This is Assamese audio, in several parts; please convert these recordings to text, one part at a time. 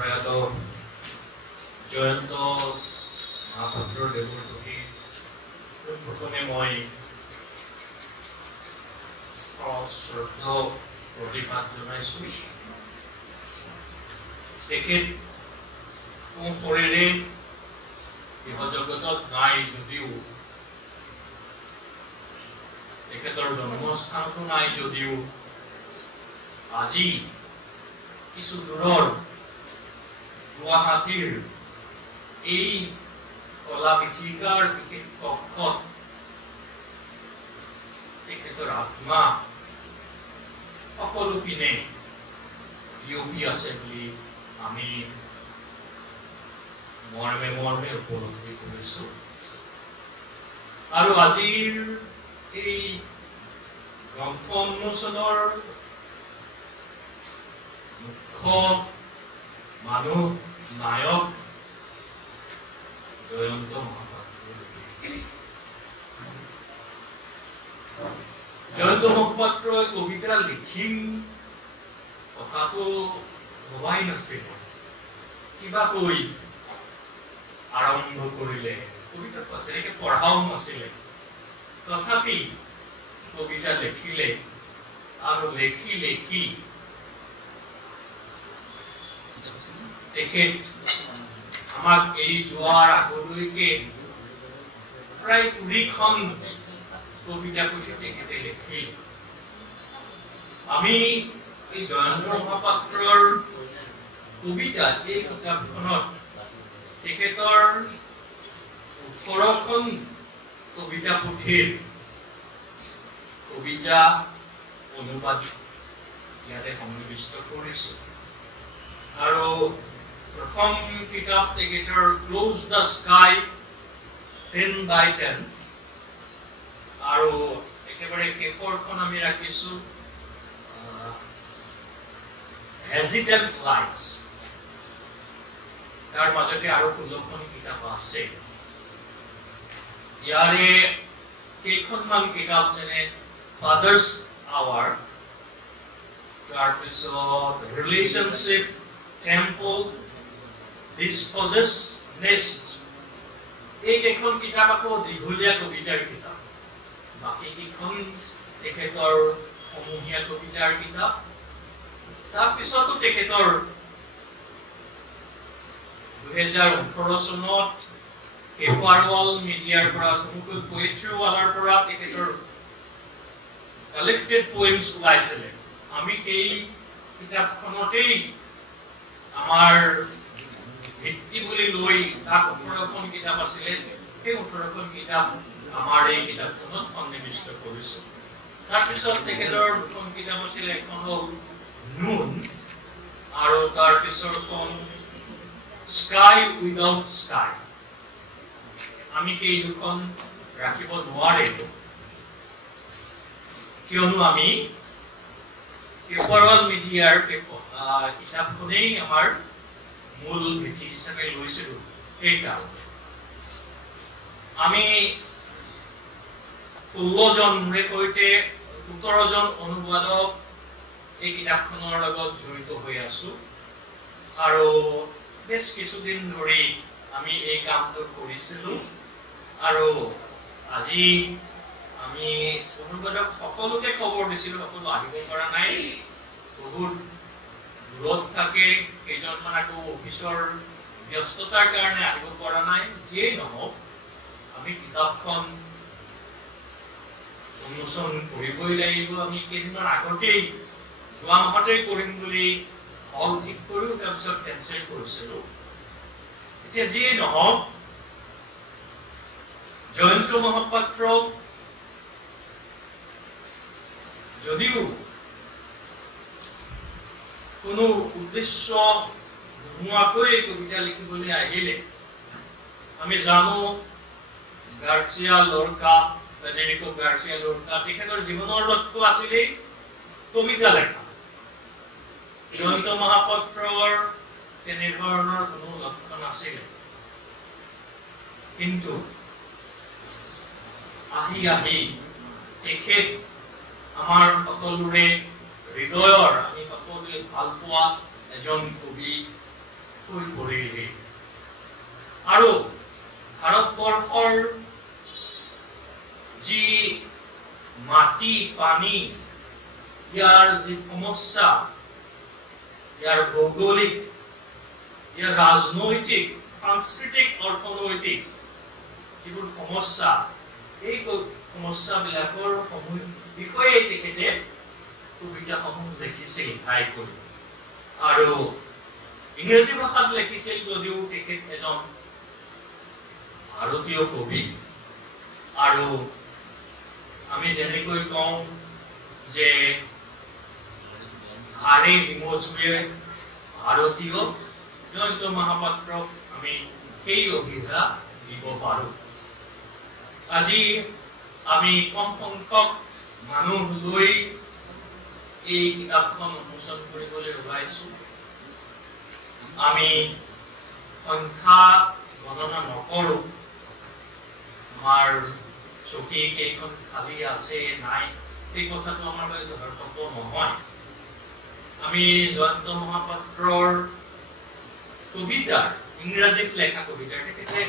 প্ৰয়াত জয়ন্ত মহাপাত্ৰ দেৱৰ প্ৰতি প্ৰথমে মই শ্ৰদ্ধা প্ৰতিপাত জনাইছো। তেখেত শৰীৰে জগতত নাই যদিও, তেখেতৰ জন্মস্থানতো নাই যদিও, আজি কিছু দূৰৰ গুৱাহাটীৰ এই কলা বিথিকাৰ কক্ষত তেখেতৰ আত্মা সকলো পিনে বিয়পি আছে বুলি আমি মৰ্মে মৰ্মে উপলব্ধি কৰিছো। আৰু আজিৰ এই গ্ৰন্থ উন্মোচনৰ মুখ্য মানুহ নায়ক জয়ন্ত মহাপাত্ৰ। জয়ন্ত মহাপাত্ৰই কবিতা লিখিম কথাটো ভবাই নাছিল। কিবা কৈ আৰম্ভ কৰিলে, কবিতা তেনেকে পঢ়াও নাছিলে, তথাপি কবিতা লিখিলে আৰু লেখি লেখি তেখেত আমাক এই যোৱাৰ আগলৈকে প্ৰায় 20খন কবিতা পুথি তেখেতে লিখিল। আমি এই জয়ন্ত মহাপাত্ৰৰ কবিতা এই কিতাপখনত তেখেতৰ 18খন কবিতা পুথিৰ কবিতা অনুবাদ ইয়াতে সন্নিৱিষ্ট কৰিছো। আৰু প্ৰথম কিতাপ তেখেতৰ ক্লোজ দ্য স্কাই 10x10, আৰু একেবাৰে শেষৰখন আমি ৰাখিছো হেজিটেণ্ট লাইটছ। তাৰ মাজতে আৰু 16খন কিতাপ আছে। ইয়াৰে কেইখনমান কিতাপ যেনে ফাদাৰ্ছ আৱাৰ, তাৰপিছত ৰিলেশ্যনশ্বিপ, টেম্পল, ডিছপজেছনেছ, এই কেইখন কিতাপ আকৌ দীঘলীয়া কবিতাৰ কিতাপ। বাকী কেইখন তেখেতৰ সমূহীয়া কবিতাৰ কিতাপ। তাৰপিছতো তেখেতৰ 2018 চনত পেপাৰৱাল মিডিয়াৰ পৰা, চমুকৈ পোয়েট্ৰীৱালাৰ পৰা তেখেতৰ কালেক্টেড পোয়েমছ ওলাইছিলে। আমি সেই কিতাপখনতেই আমাৰ ভিত্তি বুলি লৈ তাত 18খন কিতাপ আছিলে, সেই 18খন কিতাপ আমাৰ এই কিতাপখনত সন্নিৱিষ্ট কৰিছো। তাৰপিছত তেখেতৰ 2খন কিতাপ আছিলে, এখন হ'ল নুন আৰু তাৰপিছৰখন স্কাই উইদাউট স্কাই। আমি সেই 2খন ৰাখিব নোৱাৰিলো, কিয়নো আমি পেপাৰৱাল মিডিয়াৰ কিতাপখনেই আমাৰ মূল ভিত্তি হিচাপে লৈছিলো। সেইকাৰণে আমি 16জনৰে সৈতে 17জন অনুবাদক এই কিতাপখনৰ লগত জড়িত হৈ আছো। আৰু বেছ কিছুদিন ধৰি আমি এই কামটো কৰিছিলো। আৰু আজি আমি অনুবাদক সকলোকে খবৰ দিছিলো, সকলো আহিব পৰা নাই, বহুত দূৰত থাকে, কেইজনমান আকৌ অফিচৰ ব্যস্ততাৰ কাৰণে আহিব পৰা নাই। যিয়েই নহওক, আমি কিতাপখন উন্মোচন কৰিবই লাগিব। আমি কেইদিনমান আগতেই, যোৱা মাহতেই কৰিম বুলি হল ঠিক কৰিও তাৰপিছত কেনচেল কৰিছিলো। এতিয়া যিয়েই নহওক, জয়ন্ত মহাপাত্ৰ যদিও কোনো উদ্দেশ্য নোহোৱাকৈ কবিতা লিখিবলৈ আহিলে, আমি জানো গাৰ্চিয়া লৰ্কা, ফেডেৰিকো গাৰ্চিয়া লৰ্কা, তেখেতৰ জীৱনৰ লক্ষ্য আছিলে কবিতা লেখা। জয়ন্ত মহাপাত্ৰৰ তেনেধৰণৰ কোনো লক্ষ্য নাছিলে। কিন্তু আহি আহি তেখেত আমাৰ সকলোৰে হৃদয়ৰ, আমি সকলোৱে ভাল পোৱা এজন কবি হৈ পৰিলহি আৰু ভাৰতবৰ্ষৰ যি মাটি পানী ইয়াৰ যি সমস্যা ইয়াৰ ভৌগোলিক ইয়াৰ ৰাজনৈতিক সাংস্কৃতিক অৰ্থনৈতিক যিবোৰ সমস্যা এই সমস্যাবিলাকৰ বিষয়ে তেখেতে কবিতাসমূহ লিখিছিল ঘাইকৈ আৰু ইংৰাজী ভাষাত লিখিছিল যদিও তেখেত এজন ভাৰতীয় কবি আৰু আমি যেনেকৈ কওঁ যে আৰে হিমজুৱে ভাৰতীয় জয়ন্ত মহাপাত্ৰক আমি সেই অভিধা দিব পাৰো আজি আমি কম সংখ্যক মানুহ লৈ এই কিতাপখন উন্মোচন কৰিবলৈ ওলাইছো আমি সংখ্যা গণনা নকৰো আমাৰ চকী কেইখন খালী আছে নাই এই কথাটো আমাৰ বাবে ধৰ্তব্য নহয় আমি জয়ন্ত মহাপাত্ৰৰ কবিতাৰ ইংৰাজীত লেখা কবিতাৰ তেখেতে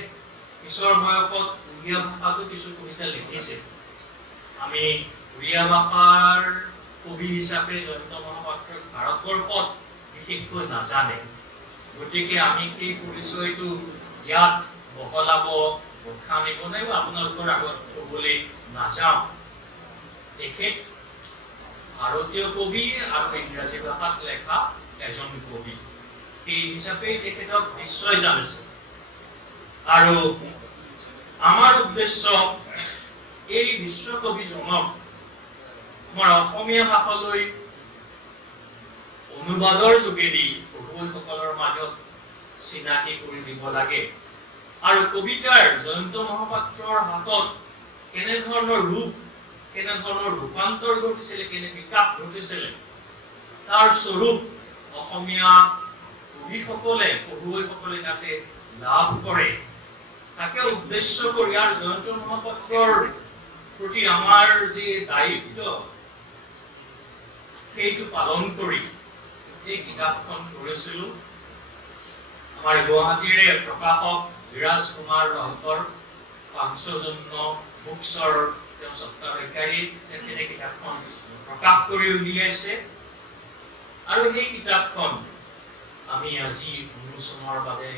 পিছৰ বয়সত উড়িয়া ভাষাতো কিছু কবিতা লিখিছে আমি উড়িয়া ভাষাৰ কবি হিচাপে জয়ন্ত মহাপাত্ৰক ভাৰতবৰ্ষত বিশেষকৈ নাজানে গতিকে আমি সেই পৰিচয়টো ইয়াত বহলাব বখানিব নাইবা আপোনালোকৰ আগত ক'বলৈ নাযাওঁ তেখেত ভাৰতীয় কবি আৰু ইংৰাজী ভাষাত লেখা এজন কবি সেই হিচাপে তেখেতক নিশ্চয় জানিছে আৰু আমাৰ উদ্দেশ্য এই বিশ্বকবিজনক আমাৰ অসমীয়া ভাষালৈ অনুবাদৰ যোগেদি পঢ়ুৱৈসকলৰ মাজত চিনাকি কৰি দিব লাগে আৰু কবিতাৰ জয়ন্ত মহাপাত্ৰৰ হাতত কেনেধৰণৰ ৰূপ কেনেধৰণৰ ৰূপান্তৰ ঘটিছিলে কেনে বিকাশ ঘটিছিলে তাৰ স্বৰূপ অসমীয়া কবিসকলে পঢ়ুৱৈসকলে যাতে লাভ কৰে তাকে উদ্দেশ্য কৰি আৰু জয়ন্ত মহাপাত্ৰৰ প্ৰতি আমাৰ যি দায়িত্ব সেইটো পালন কৰি এই কিতাপখন কৰিছিলো আমাৰ গুৱাহাটীৰে প্ৰকাশক বিৰাজ কুমাৰ ৰহতৰ পাঞ্চজন্য বুকছৰ তেওঁ সত্তাধিকাৰী তেখেতে কিতাপখন প্ৰকাশ কৰি উলিয়াইছে আৰু এই কিতাপখন আমি আজি উন্মোচনৰ বাবে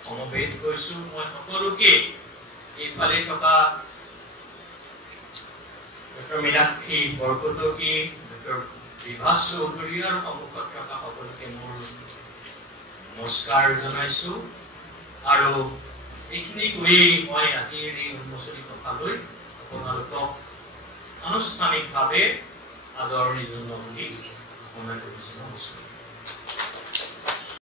সমবেত কৰিছো মই সকলোকে এইফালে থকা ডক্টৰ মীনাক্ষী বৰকটকী ডক্টৰ বিভাস চৌধুৰী আৰু সন্মুখত থকা সকলোকে মোৰ নমস্কাৰ জনাইছো আৰু এইখিনি কৈ মই আজিৰ এই উন্মোচনী সভালৈ আপোনালোকক আনুষ্ঠানিকভাৱে আদৰণি জনাবলৈ কামনা কৰিছো নমস্কাৰ